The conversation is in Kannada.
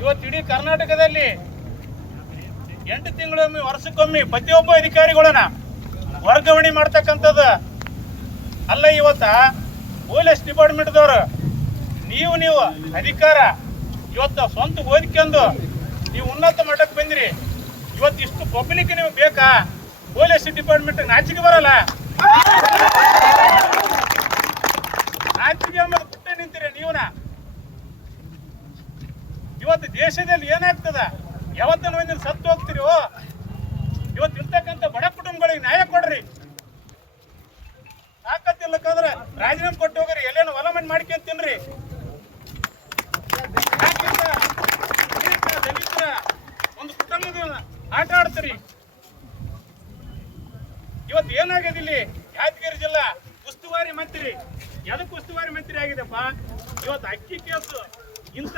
ಇವತ್ತು ಇಡೀ ಕರ್ನಾಟಕದಲ್ಲಿ 8 ತಿಂಗಳೊಮ್ಮೆ ವರ್ಷಕ್ಕೊಮ್ಮೆ ಪ್ರತಿಯೊಬ್ಬ ಅಧಿಕಾರಿಗಳನ್ನ ವರ್ಗಾವಣೆ ಮಾಡ್ತಕ್ಕಂಥದ್ದು ಅಲ್ಲ. ಇವತ್ತ ಪೊಲೀಸ್ ಡಿಪಾರ್ಟ್ಮೆಂಟ್ದವರು ನೀವು ಅಧಿಕಾರ ಇವತ್ತು ಸ್ವಂತ ಓದಿಕೊಂಡು ನೀವು ಉನ್ನತ ಮಟ್ಟಕ್ಕೆ ಬಂದಿರಿ. ಇವತ್ತು ಇಷ್ಟು ಪಬ್ಲಿಕ್ ನೀವು ಬೇಕಾ? ಪೊಲೀಸ್ ಡಿಪಾರ್ಟ್ಮೆಂಟ್ ನಾಚಿಕೆ ಬರಲ್ಲ? ನಾಚಿಕೆ ಎಂಬುದು ಬಿಟ್ಟೆ ನಿಂತೀರಿ ನೀವನ. ಇವತ್ತು ದೇಶದಲ್ಲಿ ಏನಾಗ್ತದ? ಯಾವತ್ತನ ಒಂದಿನ ಸತ್ತು ಹೋಗ್ತೀರಿ. ಇವತ್ತು ಇರ್ತಕ್ಕಂಥ ಬಡ ಕುಟುಂಬಗಳಿಗೆ ನ್ಯಾಯ ಕೊಡ್ರಿ. ತಾಕತ್ತಿಲ್ಲಕ್ಕಂದ್ರೆ ರಾಜೀನಾಮೆ ಕೊಟ್ಟು ಹೋಗ್ರಿ, ಎಲ್ಲೇನು ಹೊಲಮನ್ ಮಾಡ್ಕೊಂಡ್ ತಿನ್ರಿ. ದಲಿತರ ಒಂದು ಕುಟುಂಬದ ಆಟ ಆಡ್ತೀರಿ. ಇವತ್ತು ಏನಾಗಿದೆ ಇಲ್ಲಿ ಯಾದಗಿರಿ ಜಿಲ್ಲಾ ಉಸ್ತುವಾರಿ ಮಂತ್ರಿ, ಎದಕ್ಕೆ ಉಸ್ತುವಾರಿ ಮಂತ್ರಿ ಆಗಿದೆಪ್ಪ? ಇವತ್ತು ಅಕ್ಕಿ ಕೇಸು ಇಂಥ